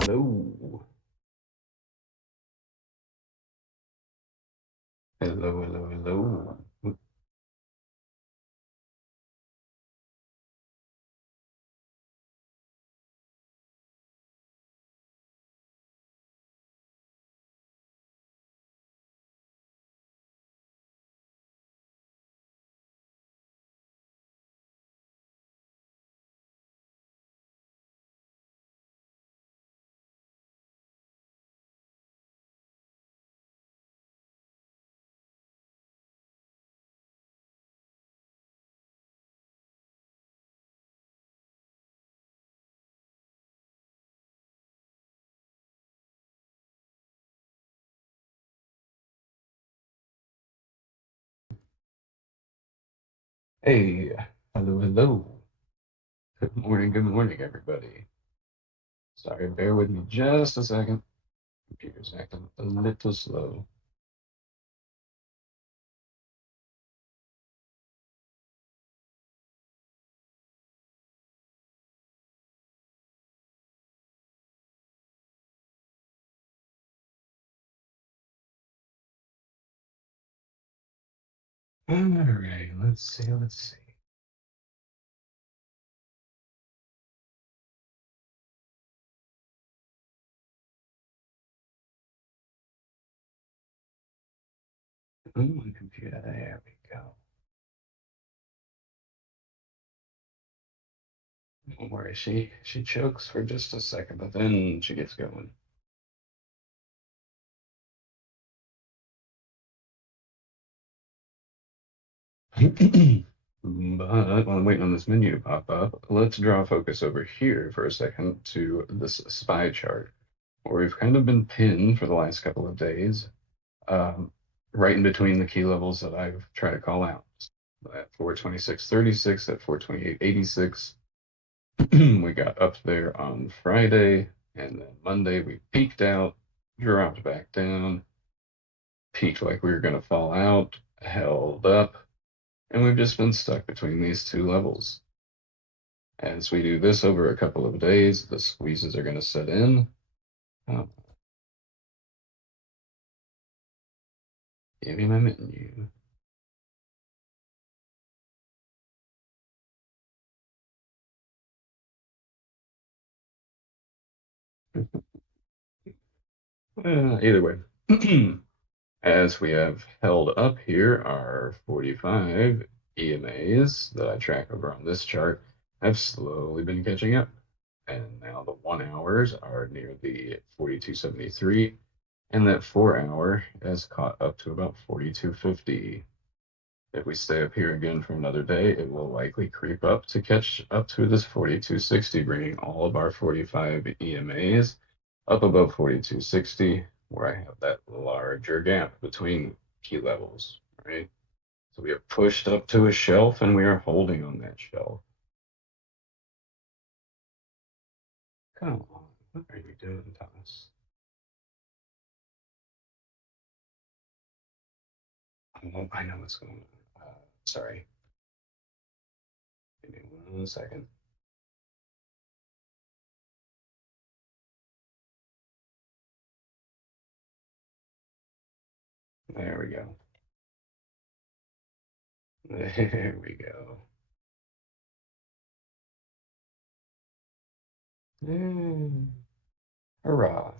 Hello. Hello, hello, hello. Hey, hello, hello. Good morning, everybody. Sorry, bear with me just a second. Computer's acting a little slow. All right, let's see, let's see. Ooh, computer, there we go. Don't worry, she chokes for just a second, but then she gets going. But while I'm waiting on this menu to pop up, let's draw focus over here for a second to this SPY chart, where we've kind of been pinned for the last couple of days, um, right in between the key levels that I've tried to call out. At 426.36, at 428.86. We got up there on Friday, and then Monday we peaked out, dropped back down, peaked like we were going to fall out, held up, and we've just been stuck between these two levels. As we do this over a couple of days, the squeezes are going to set in. Oh, give me my menu. Either way, as we have held up here, our 45 EMAs that I track over on this chart have slowly been catching up. And now the 1 hours are near the 42.73, and that 4 hour has caught up to about 42.50. If we stay up here again for another day, it will likely creep up to catch up to this 42.60, bringing all of our 45 EMAs up above 42.60, where I have that larger gap between key levels, right? So we have pushed up to a shelf and we are holding on that shelf. Come on, what are you doing, Thomas? Oh, I know what's going on. Sorry, give me 1 second. There we go. There we go. Mm, hurrah.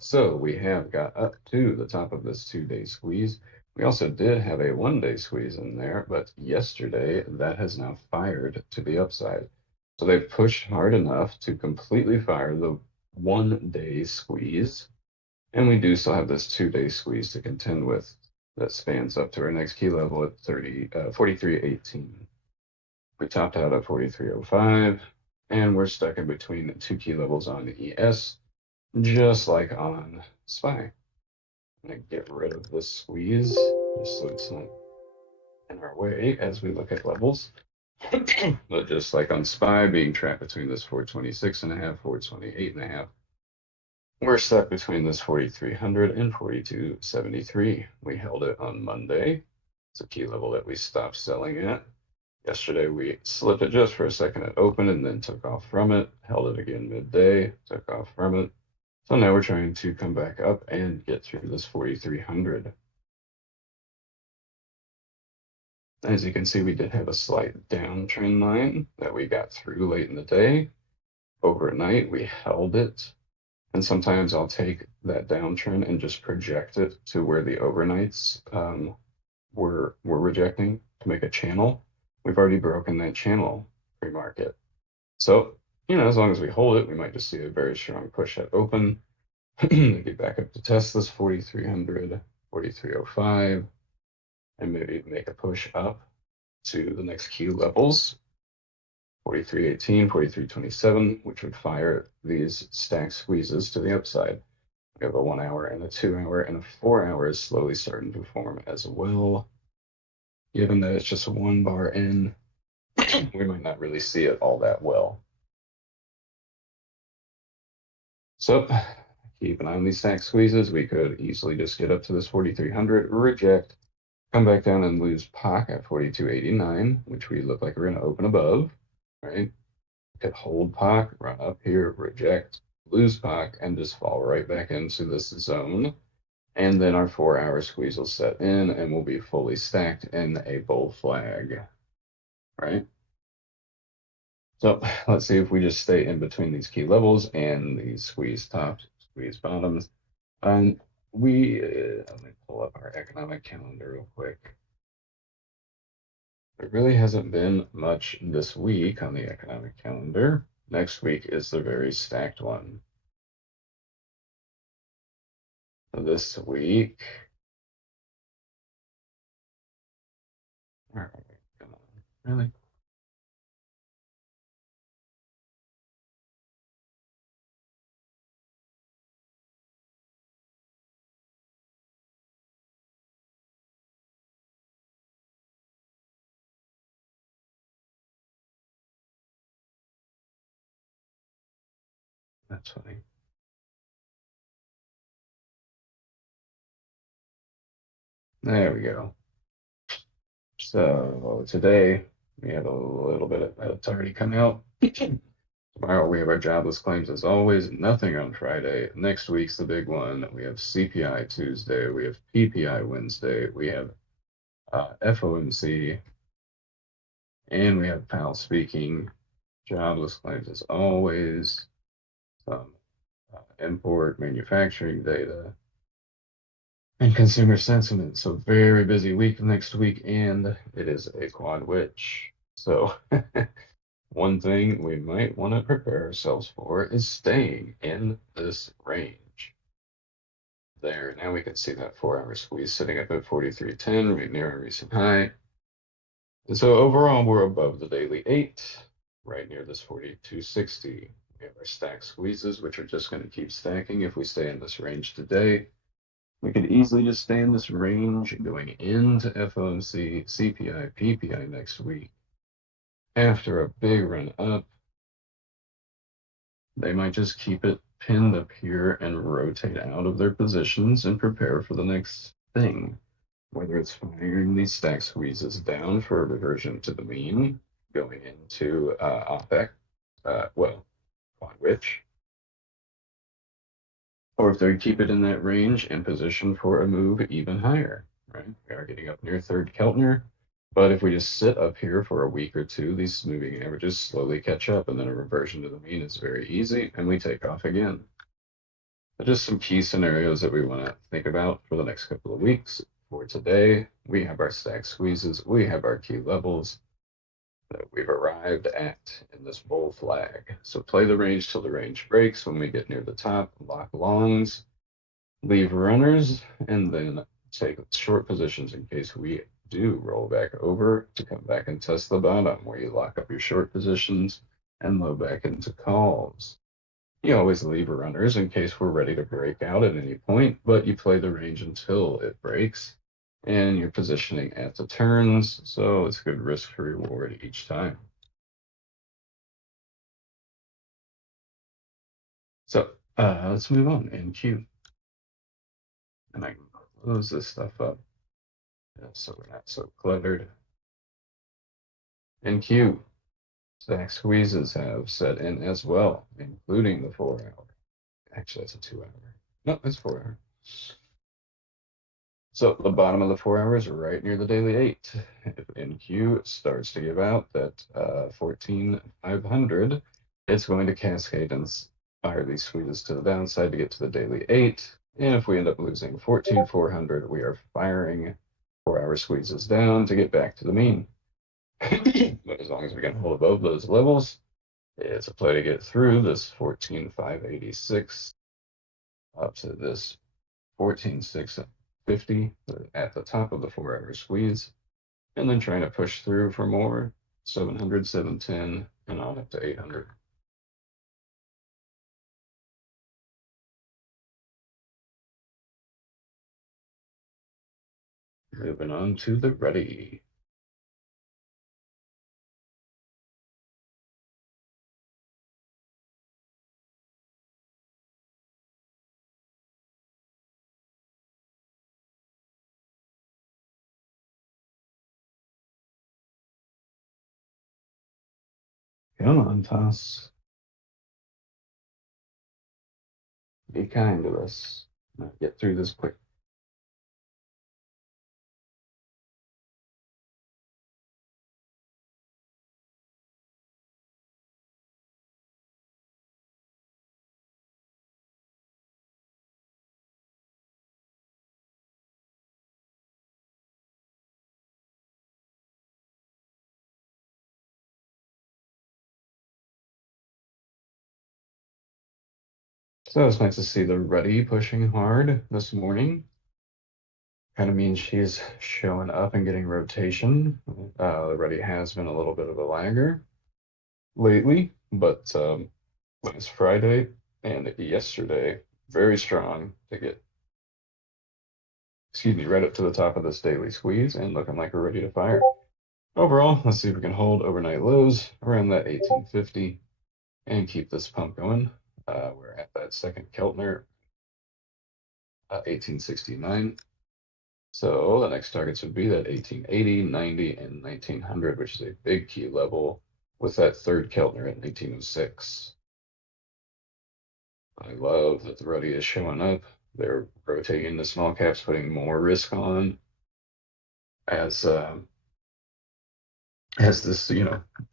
So we have got up to the top of this 2 day squeeze. We also did have a 1 day squeeze in there, but yesterday that has now fired to the upside. So they've pushed hard enough to completely fire the 1 day squeeze. And we do still have this 2 day squeeze to contend with that spans up to our next key level at 43.18. We topped out at 43.05, and we're stuck in between the two key levels on the ES, just like on SPY. I'm going to get rid of this squeeze just so it's not in our way as we look at levels. But just like on SPY, being trapped between this 426.5, 428.5, we're stuck between this 4,300 and 42.73. We held it on Monday. It's a key level that we stopped selling at. Yesterday we slipped it just for a second at open and then took off from it, held it again midday, took off from it. So now we're trying to come back up and get through this 4,300. As you can see, we did have a slight downtrend line that we got through late in the day. Overnight, we held it. And sometimes I'll take that downtrend and just project it to where the overnights were rejecting to make a channel. We've already broken that channel pre-market. So, as long as we hold it, we might just see a very strong push at open. Get back up to test this 4,300, 43.05, and maybe make a push up to the next key levels, 43.18, 43.27, which would fire these stack squeezes to the upside. We have a 1 hour and a 2 hour and a 4 hour is slowly starting to form as well. Given that it's just one bar in, we might not really see it all that well. So keep an eye on these stack squeezes. We could easily just get up to this 4,300, reject, come back down and lose POC at 42.89, which we look like we're going to open above, right? Could hold POC, run up here, reject, lose POC, and just fall right back into this zone. And then our 4 hour squeeze will set in and we'll be fully stacked in a bull flag, right? So let's see if we just stay in between these key levels and these squeeze tops, squeeze bottoms. And let me pull up our economic calendar real quick. There really hasn't been much this week on the economic calendar. Next week is the very stacked one. This week, All right, come on. Really? That's funny. There we go. So today we have a little bit of that's already come out. Tomorrow we have our jobless claims as always. Nothing on Friday. Next week's the big one. We have CPI Tuesday. We have PPI Wednesday. We have FOMC, and we have PAL speaking. Jobless claims as always. Some import manufacturing data and consumer sentiment. So very busy week next week, and it is a quad witch. So one thing we might want to prepare ourselves for is staying in this range. There, now we can see that 4 hour squeeze sitting up at 43.10, right near our recent high. And so overall, we're above the daily 8, right near this 42.60. We have our stack squeezes, which are just going to keep stacking if we stay in this range today. We could easily just stay in this range going into FOMC, CPI, PPI next week. After a big run up, they might just keep it pinned up here and rotate out of their positions and prepare for the next thing. Whether it's firing these stack squeezes down for a reversion to the mean, going into OPEC, well, on which, or if they keep it in that range and position for a move even higher, right? We are getting up near third Keltner, but if we just sit up here for a week or two, these moving averages slowly catch up, and then a reversion to the mean is very easy, and we take off again. But just some key scenarios that we want to think about for the next couple of weeks. For today, we have our stack squeezes, we have our key levels that we've arrived at in this bull flag. So play the range till the range breaks. When we get near the top, lock longs, leave runners, and then take short positions in case we do roll back over to come back and test the bottom, where you lock up your short positions and low back into calls. You always leave runners in case we're ready to break out at any point, but you play the range until it breaks, and you're positioning at the turns, so it's good risk for reward each time. So let's move on in Q, and I can close this stuff up so we're not so cluttered. In Q, stack squeezes have set in as well, including the 4 hour. Actually, that's a 2 hour. No, it's 4 hour. So the bottom of the 4 hour is right near the daily 8. If NQ starts to give out that 14,500, it's going to cascade and fire these squeezes to the downside to get to the daily 8. And if we end up losing 14,400, we are firing 4 hour squeezes down to get back to the mean. But as long as we can hold above those levels, it's a play to get through this 14,586 up to this 14,650 at the top of the 4 hour squeeze, and then trying to push through for more 700, 710, and on up to 800. Moving on to the ready. Come on, Toss. Be kind to us. Get through this quick. So it's nice to see the ready pushing hard this morning. kind of means she's showing up and getting rotation. The Ready has been a little bit of a lagger lately, but last Friday and yesterday, very strong to get, excuse me, right up to the top of this daily squeeze and looking like we're ready to fire. Overall, let's see if we can hold overnight lows around that 1850 and keep this pump going. We're at that second Keltner, 1869. So the next targets would be that 1880, 90, and 1900, which is a big key level with that third Keltner at 1906. I love that the Ruddy is showing up. They're rotating the small caps, putting more risk on as as this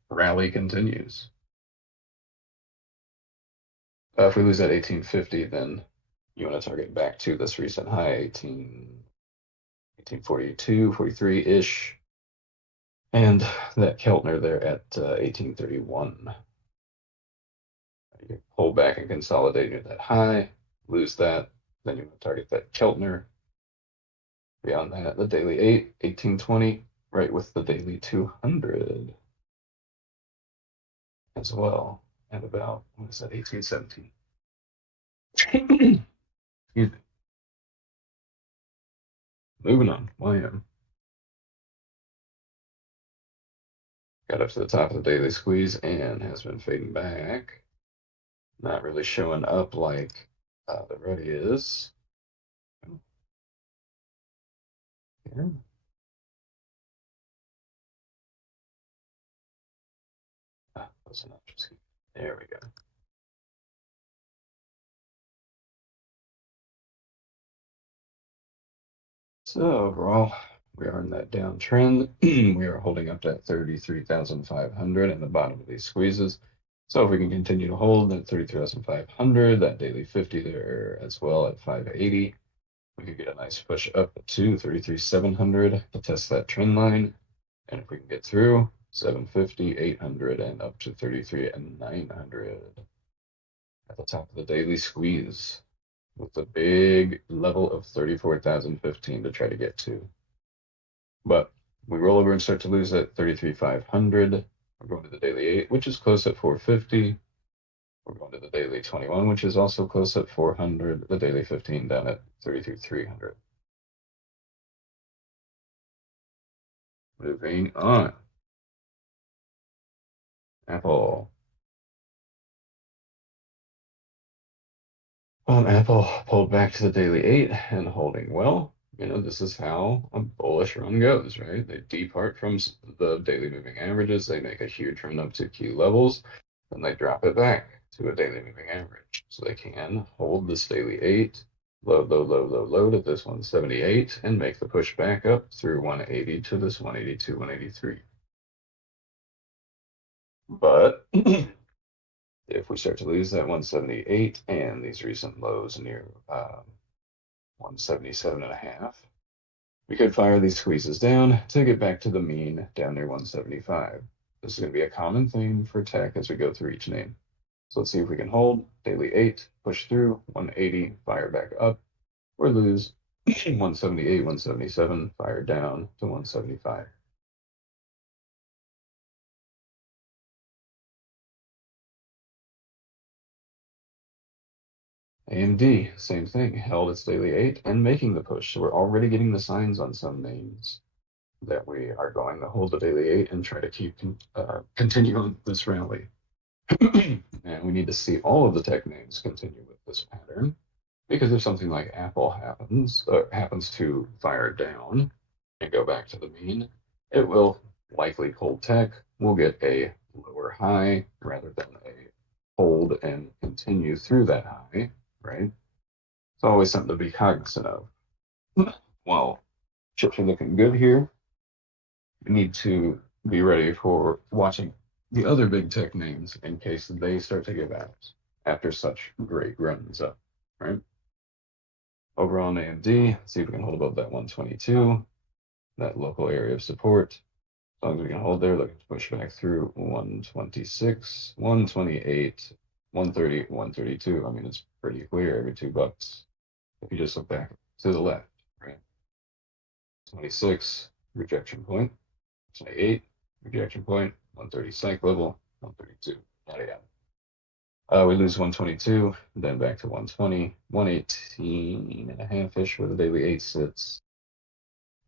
rally continues. If we lose that 1850, then you want to target back to this recent high 1842, 43-ish, and that Keltner there at 1831. You pull back and consolidate near that high, lose that, then you want to target that Keltner. Beyond that, the daily 8, 1820, right with the daily 200 as well, at about, what is that, 1817. Excuse me. Moving on, YM. Got up to the top of the daily squeeze and has been fading back. Not really showing up like the Ready is. Yeah. That's enough. There we go. So overall, we are in that downtrend. We are holding up to 33,500 in the bottom of these squeezes. So if we can continue to hold that 33,500, that daily 50 there as well at 580, we could get a nice push up to 33,700 to test that trend line. And if we can get through 750, 800, and up to 33,900 at the top of the daily squeeze with a big level of 34,015 to try to get to. But we roll over and start to lose at 33,500. We're going to the daily 8, which is close at 450. We're going to the daily 21, which is also close at 400. The daily 15 down at 33,300. Moving on. Apple. Apple pulled back to the daily 8 and holding well. This is how a bullish run goes, right? They depart from the daily moving averages. They make a huge run up to key levels, then they drop it back to a daily moving average. So they can hold this daily 8, load, load, load, load, load at this 178, and make the push back up through 180 to this 182, 183. But if we start to lose that 178 and these recent lows near 177.5, we could fire these squeezes down to get back to the mean down near 175. This is going to be a common theme for tech as we go through each name. So let's see if we can hold daily 8, push through 180, fire back up, or lose 178, 177, fire down to 175. AMD, same thing, held its daily 8 and making the push. So we're already getting the signs on some names that we are going to hold the daily 8 and try to continue on this rally. And we need to see all of the tech names continue with this pattern, because if something like Apple happens to fire down and go back to the mean, it will likely hold tech. We'll get a lower high rather than a hold and continue through that high, right? It's always something to be cognizant of. Well, chips are looking good here. We need to be ready for watching the other big tech names in case they start to give out after such great runs up, right? Overall on AMD, see if we can hold above that 122, that local area of support. As long as we can hold there, looking to push back through 126, 128, 130, 132. I mean, it's pretty clear every $2 if you just look back to the left, right? 26, rejection point. 28, rejection point. 130 psych level. 132. Yada yada. We lose 122, then back to 120, 118 and a half-ish where the daily 8 sits.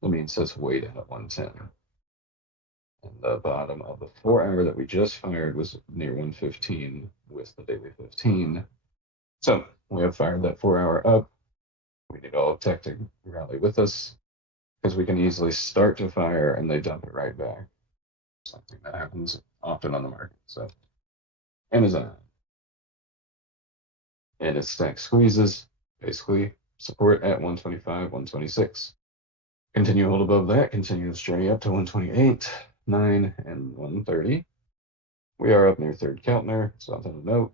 The mean sits way down at 110. And the bottom of the 4-hour that we just fired was near 115 with the daily 15. So we have fired that 4-hour up. We need all of tech to rally with us because we can easily start to fire and they dump it right back. Something that happens often on the market. So Amazon. And its stack squeezes, basically support at 125, 126. Continue hold above that, continue this journey up to 128, 9, and 130. We are up near third Keltner, something to note.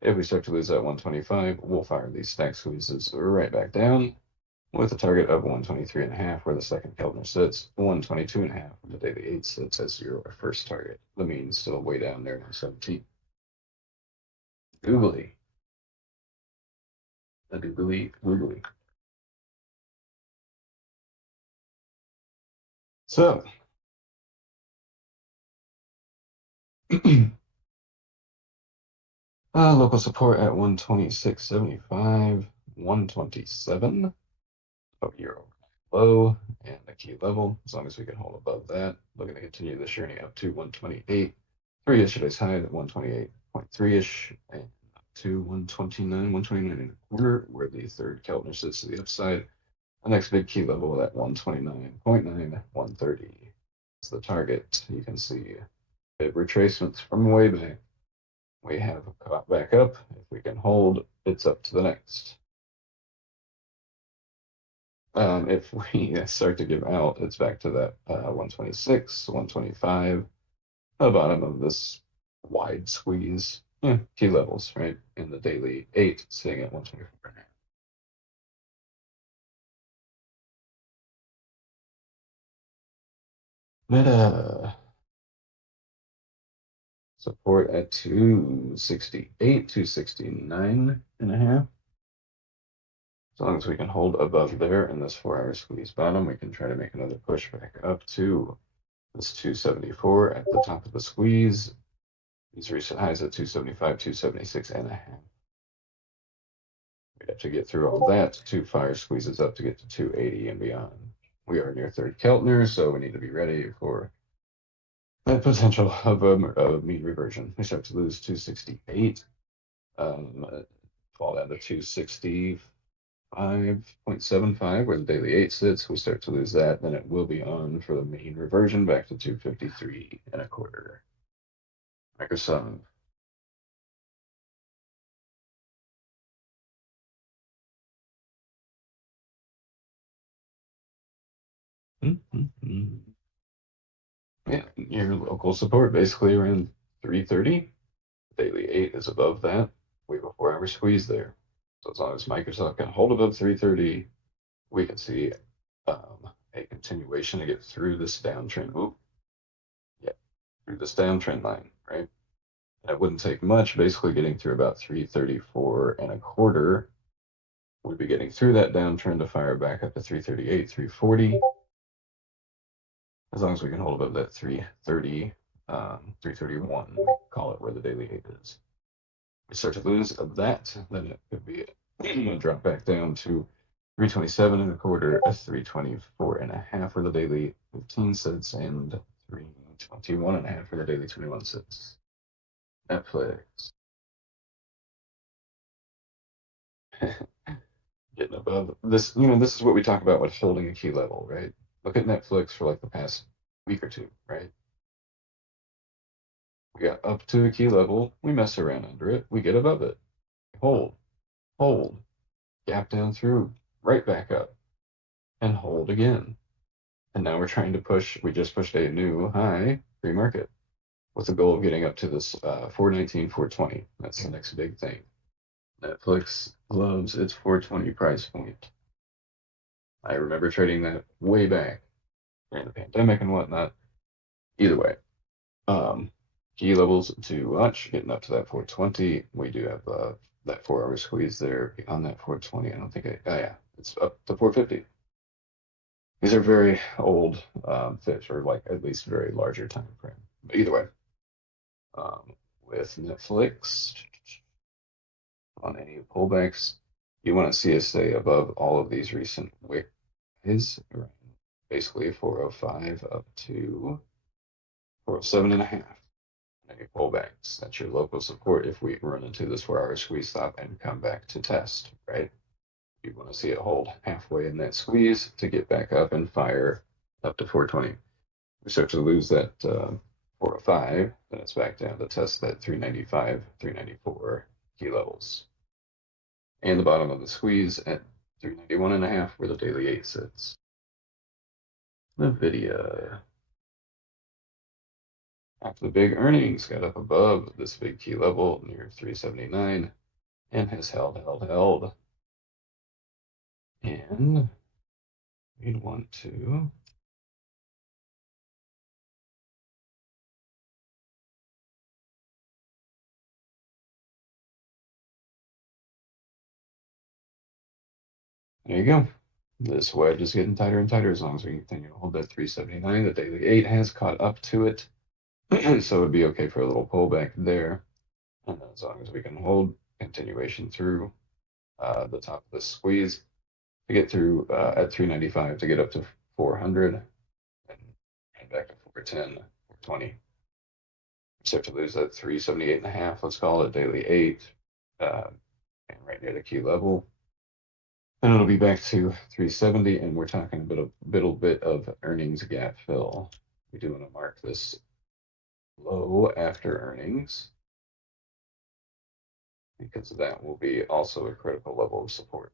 If we start to lose at 125, we'll fire these stack squeezes right back down with a target of 123.5 where the second Keltner sits, 122.5 where the daily 8 sits as your first target. The mean still way down there, 17. Googly. The googly. So, local support at 126.75, 127 of euro low, and the key level. As long as we can hold above that, looking to continue this journey up to 128. Through yesterday's high at 128.3-ish, and up to 129, 129 and a quarter, where the third Keltner sits to the upside. The next big key level at 129.9, 130. It's the target. You can see it retracements from way back. We have caught back up. If we can hold, it's up to the next. If we start to give out, it's back to that 126, 125, the bottom of this wide squeeze. Yeah, key levels, right? In the daily 8, sitting at 124 now. Meta support at 268, 269 and a half. As long as we can hold above there in this 4-hour squeeze bottom, we can try to make another push back up to this 274 at the top of the squeeze. These recent highs at 275, 276 and a half. We have to get through all that. 2 fire squeezes up to get to 280 and beyond. We are near third Keltner, so we need to be ready for that potential of a mean reversion. We start to lose 268, fall down to 265.75 where the daily 8 sits. We start to lose that, then it will be on for the mean reversion back to 253 and a quarter. Microsoft. Yeah, your local support basically around 330. Daily 8 is above that. We have a 4-hour squeeze there. So as long as Microsoft can hold above 330, we can see a continuation to get through this downtrend. Oop. Yeah, through this downtrend line, right? And it wouldn't take much, basically getting through about 334 and a quarter. We'd be getting through that downtrend to fire back up to 338, 340. As long as we can hold above that 330, 331, we call it where the daily 8 is. We start to lose that, then it could be a drop back down to 327 and a quarter, 324 and a half for the daily 15 cents, and 321 and a half for the daily 21 cents. Netflix. Getting above this, this is what we talk about with holding a key level, right? Look at Netflix for like the past week or two, right? We got up to a key level, we mess around under it, we get above it, hold, gap down through, right back up, and hold again. And now we're trying to push, we just pushed a new high pre-market with the goal of getting up to this 419, 420. That's the next big thing. Netflix loves its 420 price point. I remember trading that way back during the pandemic and whatnot. Either way, key levels to watch, getting up to that 420. We do have that 4-hour squeeze there on that 420. I don't think oh yeah, it's up to 450. These are very old fish, or like at least very larger time frame. But either way, um, with Netflix on any pullbacks, you want to see us stay above all of these recent wicks, basically 405 up to 407.5. Any pullbacks. That's your local support if we run into this 4 hour squeeze stop and come back to test, right? You want to see it hold halfway in that squeeze to get back up and fire up to 420. We start to lose that 405, then it's back down to test that 395, 394 key levels. And the bottom of the squeeze at 391.5 where the daily 8 sits. NVIDIA. After the big earnings, got up above this big key level near 379 and has held. And we'd want to there you go. This wedge is getting tighter and tighter as long as we continue to hold that 379. The daily 8 has caught up to it. So it'd be okay for a little pullback there. And as long as we can hold continuation through the top of the squeeze to get through at 395 to get up to 400 and back to 410, 420. Start to lose that 378.5, let's call it daily 8, and right near the key level. Then it'll be back to 370, and we're talking a little bit of earnings gap fill. We do want to mark this low after earnings because that will be also a critical level of support.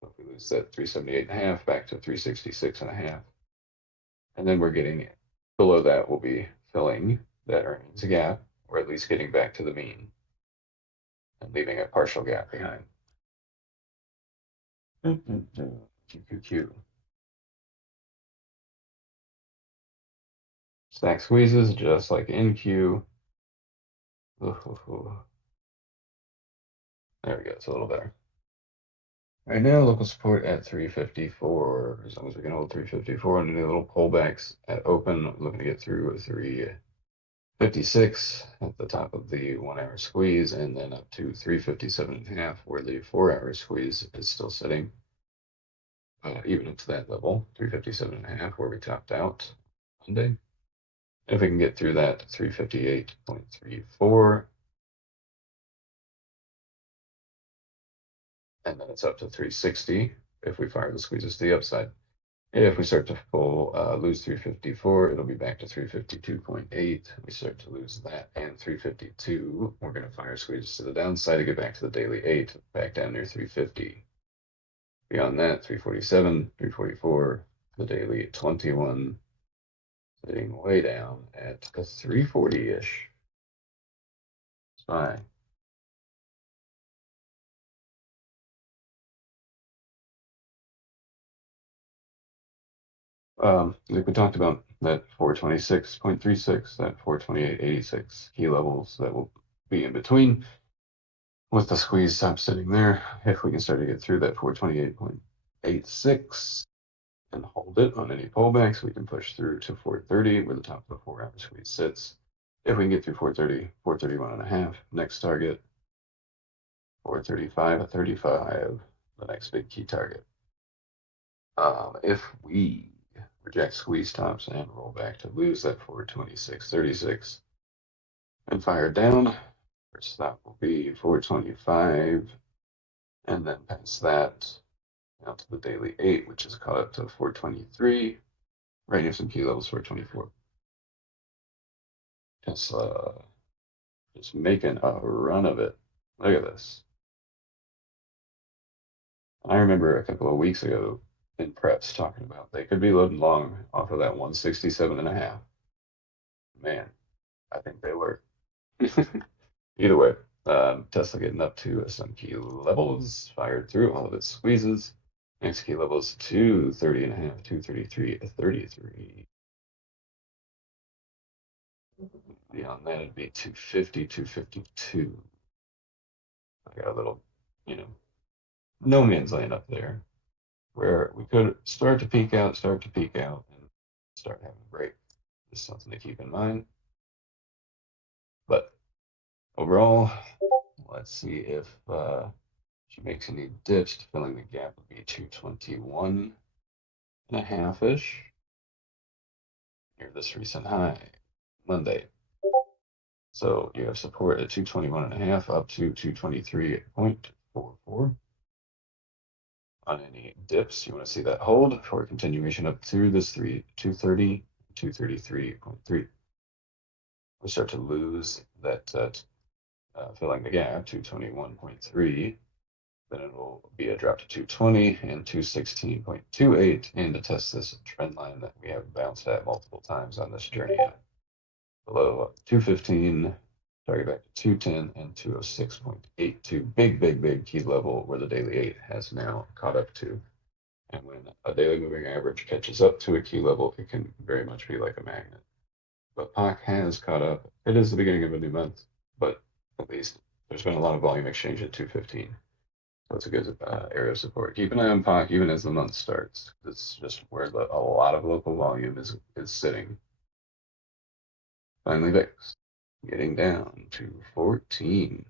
So if we lose that 378.5 back to 366.5, and then we're getting below that, we'll be filling that earnings gap, or at least getting back to the mean and leaving a partial gap behind. QQQ. Stack squeezes just like NQ. There we go, it's a little better. Right now, local support at 354. As long as we can hold 354 and do little pullbacks at open, I'm looking to get through 356 at the top of the 1 hour squeeze, and then up to 357.5, where the 4 hour squeeze is still sitting. Even up to that level, 357.5, where we topped out Monday. If we can get through that 358.34, and then it's up to 360 if we fire the squeezes to the upside. If we start to lose 354, it'll be back to 352.8. We start to lose that and 352. We're going to fire squeezes to the downside to get back to the daily 8, back down near 350. Beyond that, 347, 344, the daily 21, sitting way down at 340-ish. Fine. Like we talked about, that 426.36, that 428.86 key levels that will be in between with the squeeze top sitting there. If we can start to get through that 428.86 and hold it on any pullbacks, we can push through to 430 where the top of the 4 hour squeeze sits. If we can get through 430, 431.5, next target, 435.35, the next big key target. If we reject squeeze tops and roll back to lose that 426.36 and fire down, first stop will be 425, and then past that out to the daily 8, which is caught up to 423, right near some key levels 424. Just making a run of it. Look at this. I remember a couple of weeks ago in preps talking about they could be loading long off of that 167.5. Man, I think they were. Either way, Tesla getting up to some key levels, fired through all of its squeezes. Next key level is 230.5, 233.33. Beyond that, it'd be 250, 252. I got a little, no man's land up there. where we could start to peak out, and start having a break. Just something to keep in mind. But overall, let's see if she makes any dips. Filling the gap would be 221 and a half-ish near this recent high Monday. So you have support at 221 and a half up to 223.44. On any dips, you want to see that hold for continuation up through this 230, 233.3. We start to lose that filling the gap, 221.3, then it will be a drop to 220 and 216.28, and to test this trend line that we have bounced at multiple times on this journey below 215, target back to 210 and 206.82. Big key level where the daily 8 has now caught up to. And when a daily moving average catches up to a key level, it can very much be like a magnet. But POC has caught up. It is the beginning of a new month, but at least there's been a lot of volume exchange at 215. So it's a good area of support. Keep an eye on POC even as the month starts. It's just where a lot of local volume is sitting. Finally, VIX getting down to 14.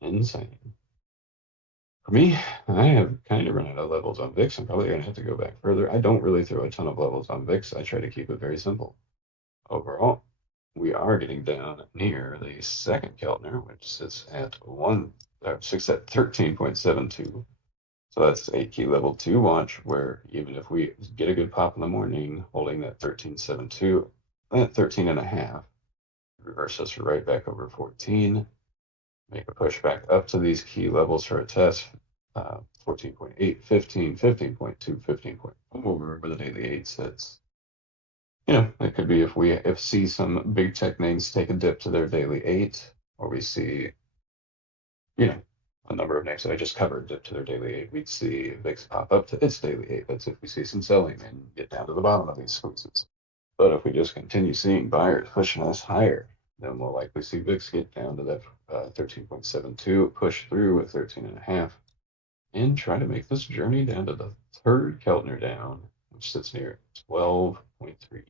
Insane. For me, I have kind of run out of levels on VIX. I'm probably going to have to go back further. I don't really throw a ton of levels on VIX. I try to keep it very simple. Overall, we are getting down near the second Keltner, which sits at 13.72. So that's a key level to watch, where even if we get a good pop in the morning, holding that 13.72, that 13 and a half, reverse us right back over 14, make a push back up to these key levels for a test, 14.8, 15, 15.2, 15.4, where the daily 8 sits. It could be if we see some big tech names take a dip to their daily 8, or we see, a number of names that I just covered dip to their daily 8, we'd see VIX pop up to its daily 8. That's if we see some selling and get down to the bottom of these squeezes. But if we just continue seeing buyers pushing us higher, then we'll likely see VIX get down to that 13.72, push through a 13 and a half, and try to make this journey down to the third Keltner down, which sits near 12.3.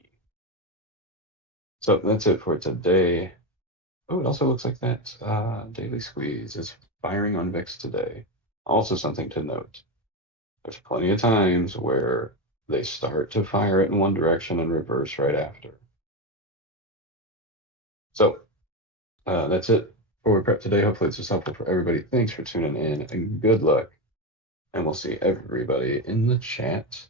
So that's it for today. Oh, it also looks like that daily squeeze is firing on VIX today. Also something to note. There's plenty of times where they start to fire it in one direction and reverse right after. So that's it for prep today. Hopefully it's just helpful for everybody. Thanks for tuning in and good luck. And we'll see everybody in the chat